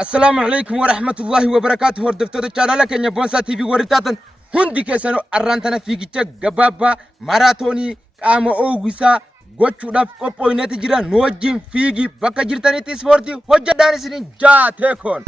السلام عليكم ورحمة الله وبركاته. هردفتو تشالا كenya bonsa TV waritaatan hundi keessanoo arraantana fiigicha gabaabaa maraatoonii qaama oowwisaa gochuudhaaf qophooyneeti jira. Nu wajjin fiigi bakka jirtanitti ispoortii hojjedhaan isinin jaatee koon.